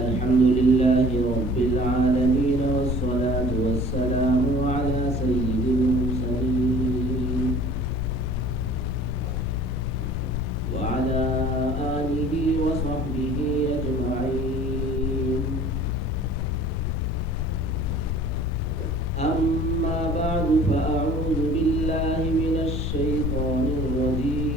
الحمد لله رب العالمين والصلاة والسلام على سيد المرسلين وعلى آله وصحبه أجمعين. أما بعد فأعوذ بالله من الشيطان الرجيم.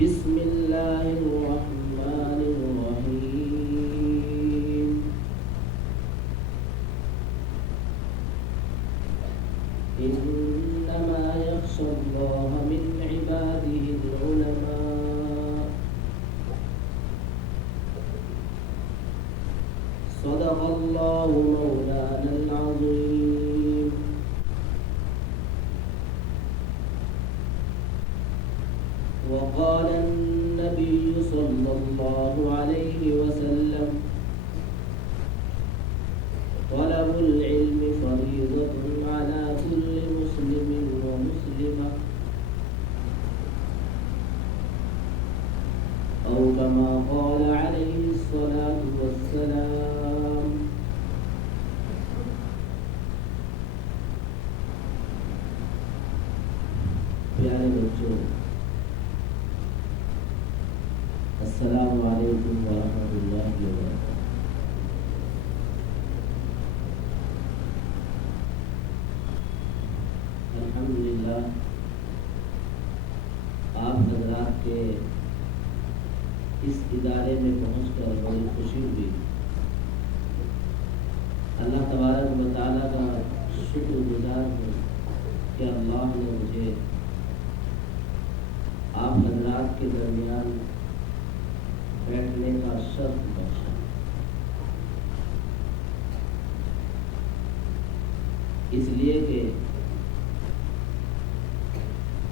بسم الله الرحمن الرحيم. إنما يخشى الله من عباده العلماء. صدق الله مولانا العظيم. وقال النبي صلى الله عليه وسلم: طلب العلم فريضة على كل مسلم ومسلمة، أو كما قال عليه الصلاة والسلام. پیارے بچوں، السلام علیکم ورحمۃ اللہ وبرکاتہ۔ الحمدللہ آپ حضرات کے اس ادارے میں پہنچ کر بڑی خوشی ہوئی۔ اللہ تبارک و تعالیٰ کا شکر گزار ہوں کہ اللہ نے مجھے آپ حضرات کے درمیان بیٹھنے کا شرف بخشا۔ اس لیے کہ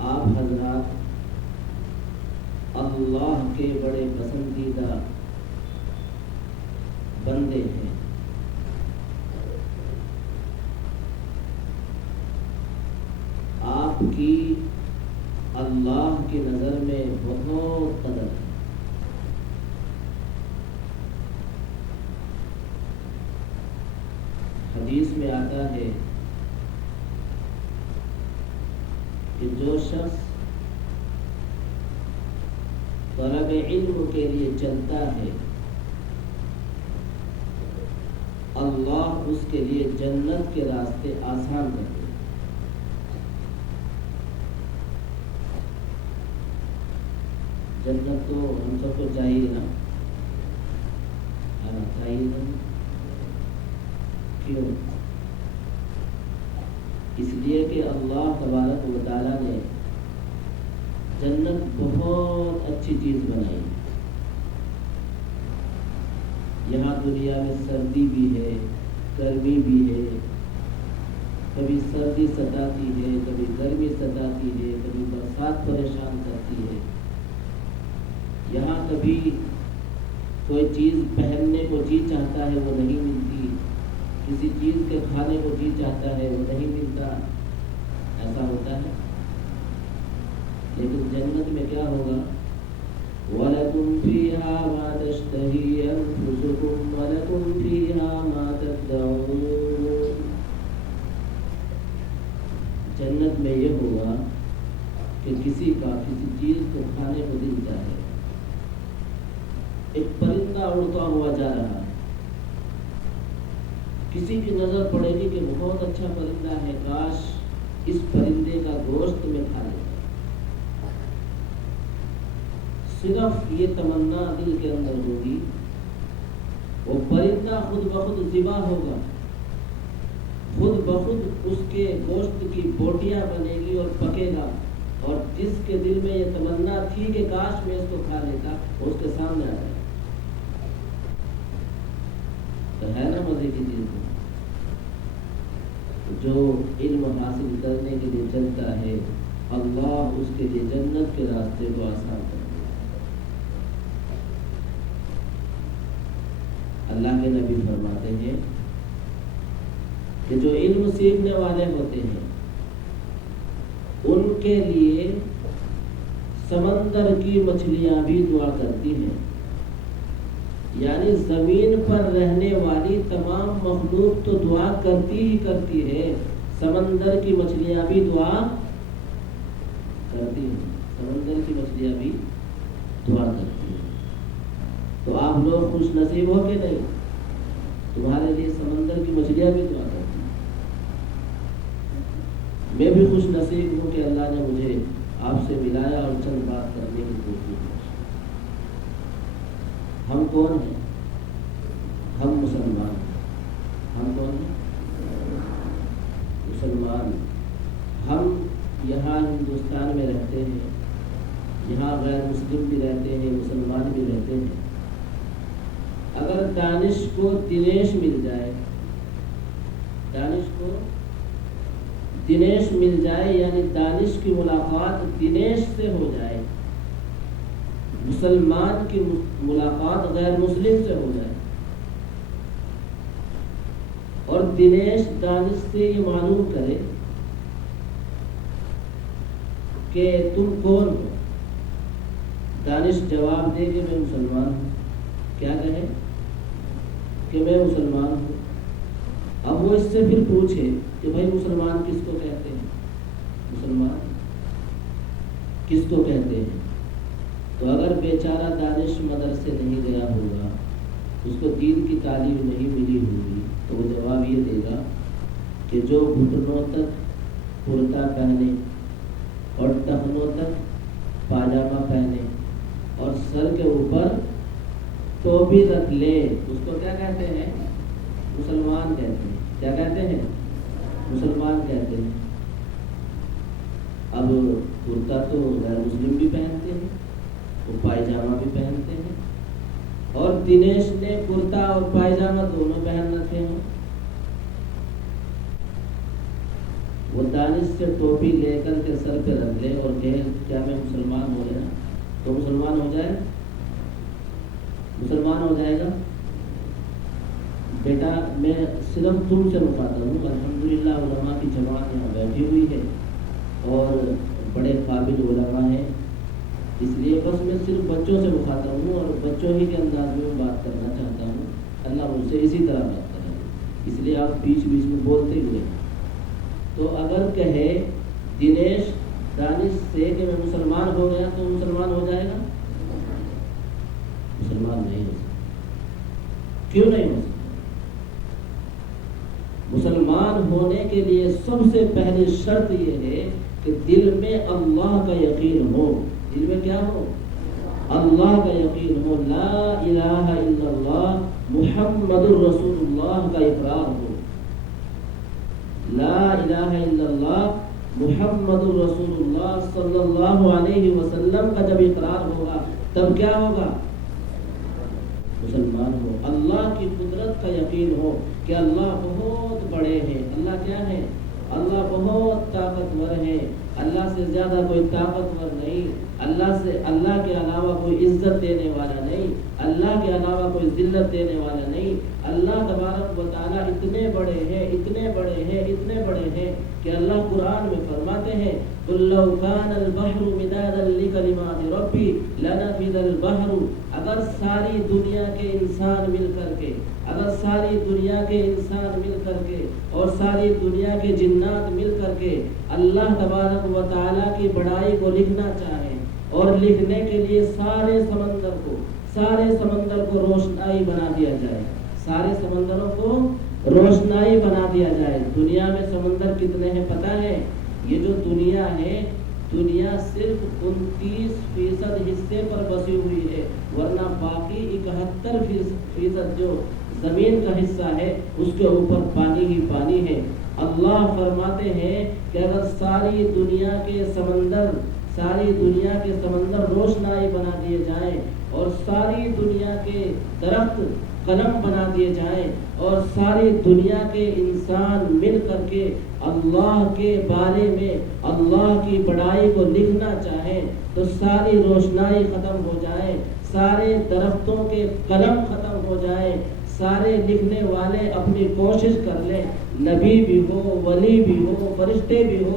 آپ حضرات اللہ کے بڑے پسندیدہ بندے ہیں۔ آپ کی اللہ کی نظر میں بہت قدر ہے۔ حدیث میں آتا ہے کہ جو شخص طلب علم کے لیے چلتا ہے، اللہ اس کے لیے جنت کے راستے آسان کرتے ہیں۔ جنت تو ہم سب کو چاہیے نا، چاہیے نا؟ کیوں؟ اس لیے کہ اللہ تبارک و تعالیٰ نے جنت بہت اچھی چیز بنائی۔ یہاں دنیا میں سردی بھی ہے، گرمی بھی ہے، کبھی سردی ستاتی ہے، کبھی گرمی ستاتی ہے، کبھی برسات پریشان کرتی ہے۔ یہاں کبھی کوئی چیز پہننے کو جی چاہتا ہے وہ نہیں ملتی، کسی چیز کے کھانے کو جی چاہتا ہے وہ نہیں ملتا، ایسا ہوتا ہے۔ لیکن جنت میں کیا ہوگا؟ وَلَكُمْ فِيهَا مَا تَشْتَهِي أَنفُسُكُمْ وَلَكُمْ فِيهَا مَا تَدَّعُونَ۔ جنت میں یہ ہوگا کہ کسی کا کسی چیز کو کھانے کو دل چاہے۔ ایک پرندہ اڑتا ہوا جا رہا ہے، کسی کی نظر پڑے گی کہ بہت اچھا پرندہ ہے، کاش اس پرندے کا گوشت میں کھا لیتا۔ صرف یہ تمنا دل کے اندر ہوگی، وہ پرندہ خود بخود ذبح ہوگا، خود بخود اس کے گوشت کی بوٹیاں بنے گی اور پکے گا، اور جس کے دل میں یہ تمنا تھی کہ کاش میں اس کو کھا لیتا، وہ اس کے سامنے آ جائے۔ تو ہے نا مزے کی چیز؟ جو علم حاصل کرنے کے لیے چلتا ہے، اللہ اس کے لیے جنت کے راستے کو آسان کر دے۔ اللہ کے نبی فرماتے ہیں کہ جو علم سیکھنے والے ہوتے ہیں ان کے لیے سمندر کی مچھلیاں بھی دعا کرتی ہیں. یعنی زمین پر رہنے والی تمام مخلوق تو دعا کرتی ہی کرتی ہے، سمندر کی مچھلیاں بھی دعا کرتی ہیں. سمندر کی مچھلیاں بھی دعا کرتی ہیں. تو آپ لوگ خوش نصیب ہو کہ نہیں؟ تمہارے لیے سمندر کی مچھلیاں بھی دعا کرتی ہیں. میں بھی خوش نصیب ہوں کہ اللہ نے مجھے آپ سے ملایا اور چند بات کرنے کی توفیق دی. ہم کون ہیں؟ ہم مسلمان. ہم کون ہیں؟ مسلمان. ہم یہاں ہندوستان میں رہتے ہیں، یہاں غیر مسلم بھی رہتے ہیں، مسلمان بھی رہتے ہیں. اگر دانش کو دنیش مل جائے، دانش کو دنیش مل جائے، یعنی دانش کی ملاقات دنیش سے ہو جائے، مسلمان کی ملاقات غیر مسلم سے ہو جائے، اور دنیش دانش سے یہ معلوم کرے کہ تم کون ہو. دانش جواب دے کہ میں مسلمان ہوں. کیا کہے؟ کہ میں مسلمان ہوں. اب وہ اس سے پھر پوچھے کہ بھائی مسلمان کس کو کہتے ہیں؟ مسلمان کس کو کہتے ہیں؟ تو اگر بیچارہ دانش مدرسے نہیں گیا ہوگا، اس کو دین کی تعلیم نہیں ملی ہوگی، تو وہ جواب یہ دے گا کہ جو گھٹنوں تک کرتا پہنے اور ٹخنوں تک پاجامہ پہنے اور سر کے اوپر ٹوپی رکھ لے، اس کو کیا کہتے ہیں؟ مسلمان کہتے ہیں. کیا کہتے ہیں؟ مسلمان کہتے ہیں. اب کرتا تو غیر مسلم بھی پہنتے ہیں، وہ پائجامہ بھی پہنتے ہیں، اور دنیش نے کرتا اور پائجامہ دونوں پہن رکھے ہیں. وہ دانش سے ٹوپی لے کر کے سر پہ رکھ لے اور کہے کیا میں مسلمان ہو گیا؟ تو مسلمان ہو جائے؟ مسلمان ہو جائے گا؟ بیٹا میں صرف تم سے مخاطب ہوں. الحمدللہ علماء کی جماعت یہاں بیٹھی ہوئی ہے اور بڑے قابل علماء ہیں، اس لیے بس میں صرف بچوں سے مخاطب ہوں اور بچوں ہی کے انداز میں بات کرنا چاہتا ہوں. اللہ مجھ سے اسی طرح بات کرے، اس لیے آپ بیچ بیچ میں بولتے ہوئے. تو اگر کہے دنیش دانش سے کہ میں مسلمان ہو گیا تو مسلمان ہو جائے گا؟ مسلمان نہیں ہو سکتا. کیوں نہیں ہو سکتا؟ مسلمان ہونے کے لیے سب سے پہلی شرط یہ ہے کہ دل میں اللہ کا یقین ہو. دل میں کیا ہو؟ اللہ کا یقین ہو. لا الہ الا اللہ محمد الرسول اللہ کا اقرار ہو. لا الہ الا اللہ محمد الرسول اللہ صلی اللہ علیہ وسلم کا جب اقرار ہوگا تب کیا ہوگا؟ مسلمان ہو. اللہ کی قدرت کا یقین ہو کہ اللہ بہت بڑے ہیں. اللہ کیا ہے؟ اللہ بہت طاقتور ہے. اللہ سے زیادہ کوئی طاقتور نہیں. اللہ کے علاوہ کوئی عزت دینے والا نہیں. اللہ کے علاوہ کوئی ذلت دینے والا نہیں. اللہ تبارک و تعالیٰ اتنے بڑے ہیں، اتنے بڑے ہیں، اتنے بڑے ہیں کہ اللہ قرآن میں فرماتے ہیں قُلْ لَوْ كَانَ الْبَحْرُ مِدَادًا لِكَلِمَاتِ رَبِّي لَنَفِدَ الْبَحْرُ. اگر ساری دنیا کے انسان مل کر کے، اگر ساری دنیا کے انسان مل کر کے اور ساری دنیا کے جنات مل کر کے اللہ تبارک و تعالیٰ کی بڑائی کو لکھنا چاہیں اور لکھنے کے لیے سارے سمندر کو روشنائی بنا دیا جائے، سارے سمندروں کو روشنائی بنا دیا جائے. دنیا میں سمندر کتنے ہیں پتہ ہے؟ یہ جو دنیا ہے، دنیا صرف 29% حصے پر بسی ہوئی ہے، ورنہ باقی 71% جو زمین کا حصہ ہے اس کے اوپر پانی ہی پانی ہے. اللہ فرماتے ہیں کہ اگر ساری دنیا کے سمندر روشنائی بنا دیے جائیں اور ساری دنیا کے درخت قلم بنا دیے جائیں اور ساری دنیا کے انسان مل کر کے اللہ کے بارے میں اللہ کی بڑائی کو لکھنا چاہیں تو ساری روشنائی ختم ہو جائے، سارے درختوں کے قلم ختم ہو جائے، سارے لکھنے والے اپنی کوشش کر لیں، نبی بھی ہو، ولی بھی ہو، فرشتے بھی ہو،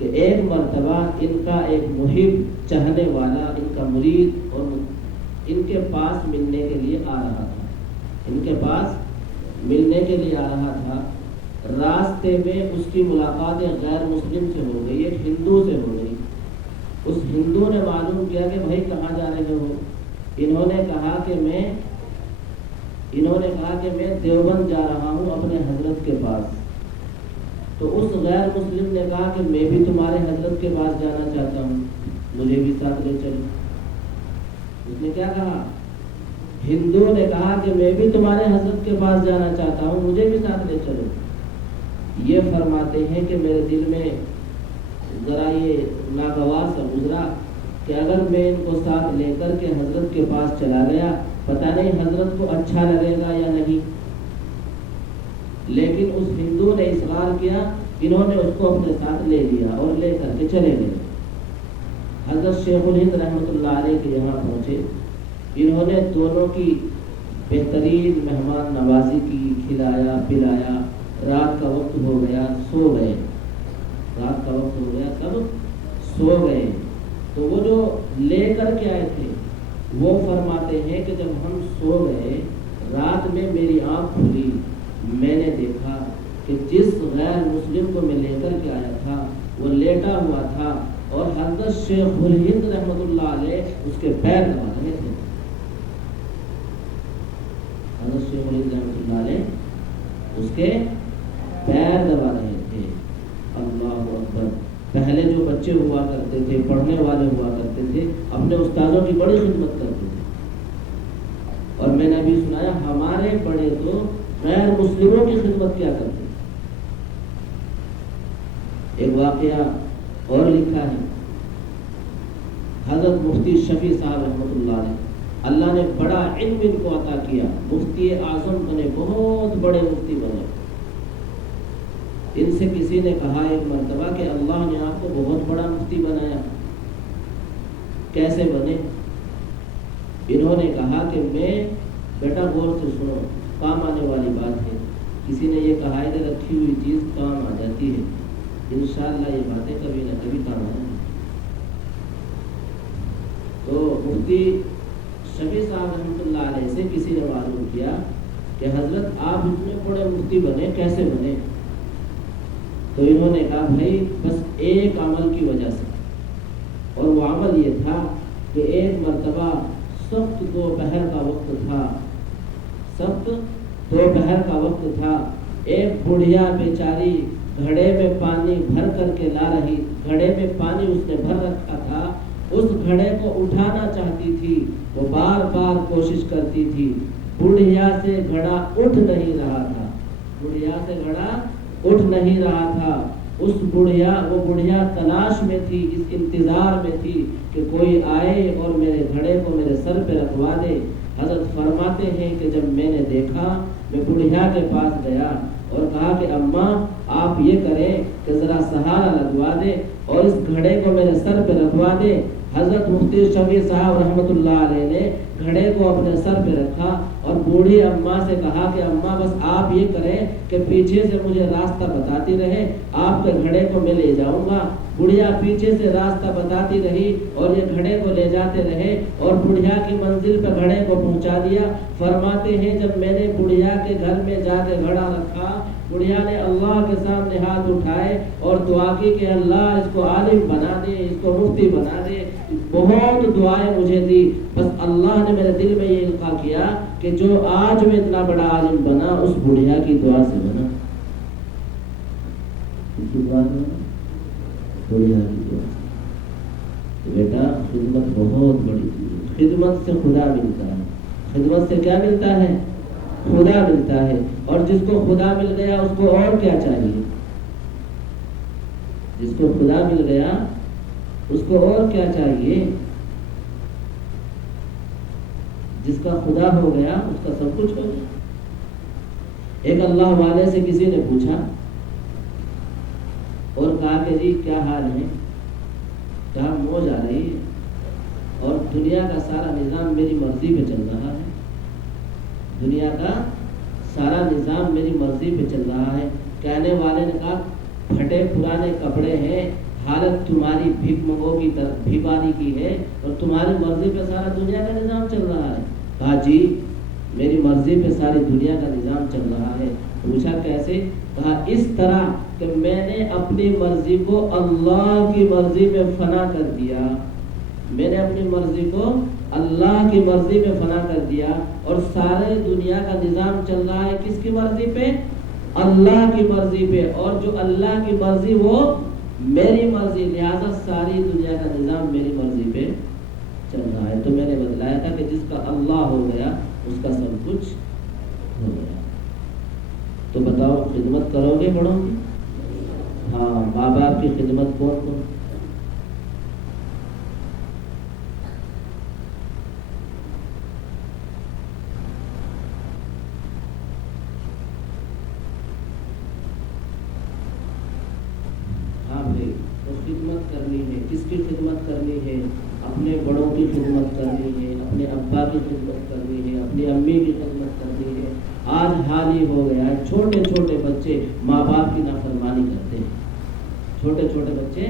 کہ ایک مرتبہ ان کا ایک محب چاہنے والا ان کا مرید اور ان کے پاس ملنے کے لیے آ رہا تھا، ان کے پاس ملنے کے لیے آ رہا تھا۔ راستے میں اس کی ملاقات ایک غیر مسلم سے ہو گئی، ایک ہندو سے ہو گئی۔ اس ہندو نے معلوم کیا کہ بھائی کہاں جا رہے ہو؟ انہوں نے کہا کہ میں دیوبند جا رہا ہوں اپنے حضرت کے پاس۔ تو اس غیر مسلم نے کہا کہ میں بھی تمہارے حضرت کے پاس جانا چاہتا ہوں، مجھے بھی ساتھ لے چلو۔ اس نے کیا کہا؟ ہندو نے کہا کہ میں بھی تمہارے حضرت کے پاس جانا چاہتا ہوں، مجھے بھی ساتھ لے چلو۔ یہ فرماتے ہیں کہ میرے دل میں ذرا یہ ناگوار سا گزرا کہ اگر میں ان کو ساتھ لے کر کے حضرت کے پاس چلا گیا، پتہ نہیں حضرت کو اچھا لگے گا یا نہیں۔ لیکن اس ہندو نے اصرار کیا، انہوں نے اس کو اپنے ساتھ لے لیا اور لے کر کے چلے گئے۔ حضرت شیخ الہند رحمۃ اللہ علیہ کے یہاں پہنچے، انہوں نے دونوں کی بہترین مہمان نوازی کی، کھلایا پلایا۔ رات کا وقت ہو گیا، سو گئے، رات کا وقت ہو گیا، سب سو گئے۔ تو وہ جو لے کر کے آئے تھے وہ فرماتے ہیں کہ جب ہم سو گئے، رات میں میری آنکھ کھلی، میں نے دیکھا کہ جس غیر مسلم کو میں لے کر کے آیا تھا وہ لیٹا ہوا تھا اور حضرت شیخ الہند رحمۃ اللہ علیہ اس کے پیر دبا رہے تھے۔ حضرت شیخ الہند رحمۃ اللہ علیہ اس کے پیر دبا رہے تھے۔ اللہ اکبر! پہلے جو بچے ہوا کرتے تھے، پڑھنے والے ہوا کرتے تھے، اپنے استادوں کی بڑی خدمت کرتے تھے، اور میں نے ابھی سنایا ہمارے بڑے تو غیر مسلموں کی خدمت کیا کرتے۔ ایک واقعہ اور لکھا ہے، حضرت مفتی شفیع صاحب رحمۃ اللہ علیہ، اللہ نے بڑا علم ان کو عطا کیا، مفتی اعظم بنے، بہت بڑے مفتی بنے۔ ان سے کسی نے کہا ایک مرتبہ کہ اللہ نے آپ کو بہت بڑا مفتی بنایا، کیسے بنے؟ انہوں نے کہا کہ میں، بیٹا غور سے سنو، کام آنے والی بات ہے، کسی نے یہ کہا ہے کہ رکھی ہوئی چیز کام آ جاتی ہے، انشاءاللہ یہ باتیں کبھی نہ کبھی کام آئیں گی۔ تو مفتی شفیع صاحب رحمۃ اللہ علیہ سے کسی نے معلوم کیا کہ حضرت آپ اتنے بڑے مفتی بنے، کیسے بنے؟ تو انہوں نے کہا بھائی بس ایک عمل کی وجہ سے، اور وہ عمل یہ تھا کہ ایک مرتبہ سخت دوپہر کا وقت تھا، سخت دوپہر کا وقت تھا، ایک بڑھیا بیچاری گھڑے میں پانی بھر کر کے لا رہی، گھڑے میں پانی اس نے بھر رکھا تھا، اس گھڑے کو اٹھانا چاہتی تھی، وہ بار بار کوشش کرتی تھی، بڑھیا سے گھڑا اٹھ نہیں رہا تھا، بڑھیا سے گھڑا اٹھ نہیں رہا تھا۔ وہ بڑھیا تلاش میں تھی، اس انتظار میں تھی کہ کوئی آئے اور میرے گھڑے کو میرے سر پہ رکھوا دے۔ حضرت فرماتے ہیں کہ جب میں نے دیکھا، میں بڑھیا کے پاس گیا اور کہا کہ اماں آپ یہ کریں کہ ذرا سہارا لگوا دے اور اس گھڑے کو میرے سر پہ رکھوا دے۔ حضرت مفتی شفیع صاحب رحمۃ اللہ علیہ نے گھڑے کو اپنے سر پہ رکھا اور بوڑھی اماں سے کہا کہ اماں بس آپ یہ کریں کہ پیچھے سے مجھے راستہ بتاتی رہے، آپ کے گھڑے کو میں لے جاؤں گا۔ بڑھیا پیچھے سے راستہ بتاتی رہی اور یہ گھڑے کو لے جاتے رہے اور بڑھیا کی منزل پہ گھڑے کو پہنچا دیا۔ فرماتے ہیں جب میں نے بڑھیا کے گھر میں جا کے گھڑا رکھا، بڑھیا نے اللہ کے سامنے ہاتھ اٹھائے اور دعا کی کہ اللہ اس کو عالم بنا دے، اس کو مفتی بنا دے۔ بہت دعائیں مجھے دی، بس اللہ نے میرے دل میں یہ القاء کیا کہ جو آج میں اتنا بڑا عالم بنا اس بڑھیا کی دعا سے بنا، اس کی دعا سے بڑھیا کی دعا سے۔ بیٹا خدمت بہت بڑی چیز ہے، خدمت سے خدا ملتا ہے۔ خدمت سے کیا ملتا ہے؟ خدا ملتا ہے، اور جس کو خدا مل گیا اس کو اور کیا چاہیے؟ جس کو خدا مل گیا اس کو اور کیا چاہیے؟ جس کا خدا ہو گیا اس کا سب کچھ ہو گیا۔ ایک اللہ والے سے کسی نے پوچھا اور کہا کہ جی کیا حال ہے؟ کہا موج آ رہی ہے اور دنیا کا سارا نظام میری مرضی پہ چل رہا ہے، دنیا کا سارا نظام میری مرضی پہ چل رہا ہے۔ کہنے والے نے کہا پھٹے پرانے کپڑے ہیں، حالت تمہاری بھکمگوں کی طرف بھیکاری کی ہے اور تمہاری مرضی پہ سارا دنیا کا نظام چل رہا ہے؟ کہا جی میری مرضی پہ ساری دنیا کا نظام چل رہا ہے۔ پوچھا کیسے؟ کہا اس طرح کہ میں نے اپنی مرضی کو اللہ کی مرضی میں فنا کر دیا، میں نے اپنی مرضی کو اللہ کی مرضی میں فنا کر دیا، اور سارے دنیا کا نظام چل رہا ہے کس کی مرضی پہ؟ اللہ کی مرضی پہ، اور جو اللہ کی مرضی وہ میری مرضی، لہذا ساری دنیا کا نظام میری مرضی پہ چل رہا ہے۔ تو میں نے بتلایا تھا کہ جس کا اللہ ہو گیا اس کا سب کچھ ہو گیا۔ تو بتاؤ خدمت کرو گے بڑوں کی؟ ہاں، ماں باپ کی خدمت کون کون؟ ہاں بھائی، تو خدمت کرنی ہے۔ کس کی خدمت کرنی ہے؟ اپنے بڑوں کی خدمت کرنی ہے، اپنے ابا کی خدمت کرنی ہے، اپنی امی کی خدمت کرنی ہے۔ آج حال ہی ہو گیا ہے، چھوٹے چھوٹے بچے ماں باپ کی نافرمانی کرتے ہیں، چھوٹے چھوٹے بچے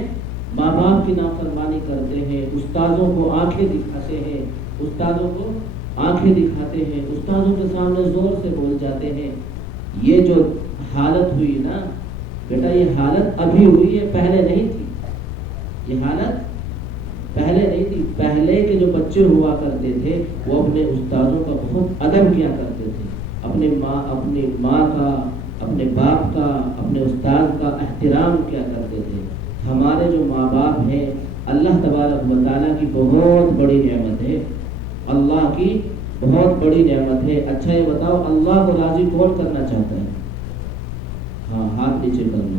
ماں باپ کی نافرمانی کرتے ہیں، استادوں کو آنکھیں دکھاتے ہیں، استادوں کو آنکھیں دکھاتے ہیں، استادوں کے سامنے زور سے بول جاتے ہیں۔ یہ جو حالت ہوئی نا بیٹا، یہ حالت ابھی ہوئی ہے، پہلے نہیں تھی۔ یہ حالت پہلے نہیں تھی۔ پہلے کے جو بچے ہوا کرتے تھے وہ اپنے استادوں کا بہت ادب کیا کرتے تھے، اپنی ماں کا، اپنے باپ کا، اپنے استاد کا احترام کیا کرتے تھے۔ ہمارے جو ماں باپ ہیں اللہ تبارک و تعالیٰ کی بہت بڑی نعمت ہے، اللہ کی بہت بڑی نعمت ہے۔ اچھا یہ بتاؤ اللہ کو راضی کون کرنا چاہتا ہے؟ ہاں ہاتھ نیچے کر لو۔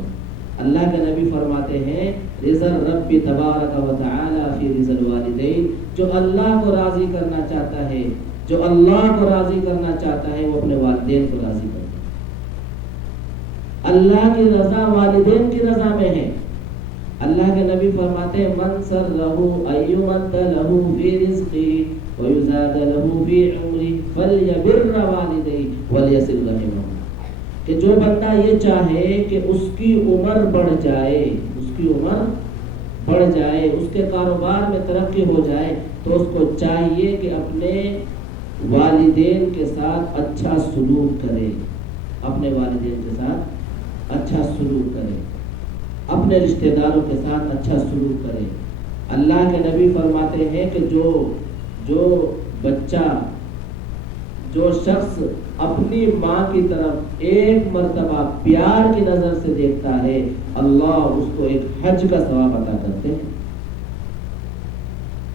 اللہ کے نبی فرماتے ہیں رضا رب تبارک و تعالی فی رضا الوالدین، جو اللہ کو راضی کرنا چاہتا ہے، جو اللہ کو راضی کرنا چاہتا ہے وہ اپنے والدین کو راضی کرتا ہے۔ اللہ کی رضا والدین کی رضا میں ہے۔ اللہ کے نبی فرماتے ہیں من سرہ ان یمد لہ فی رزقہ ویزاد لہ فی عمرہ فلیبر والدیہ ولیصل رحمہ، کہ جو بندہ یہ چاہے کہ اس کی عمر بڑھ جائے، اس کی عمر بڑھ جائے، اس کے کاروبار میں ترقی ہو جائے، تو اس کو چاہیے کہ اپنے والدین کے ساتھ اچھا سلوک کرے، اپنے والدین کے ساتھ اچھا سلوک کرے، اپنے رشتہ داروں کے ساتھ اچھا سلوک کرے۔ اللہ کے نبی فرماتے ہیں کہ جو بچہ، جو شخص اپنی ماں کی طرف ایک مرتبہ پیار کی نظر سے دیکھتا ہے، اللہ اس کو ایک حج کا ثواب عطا کرتے ہیں۔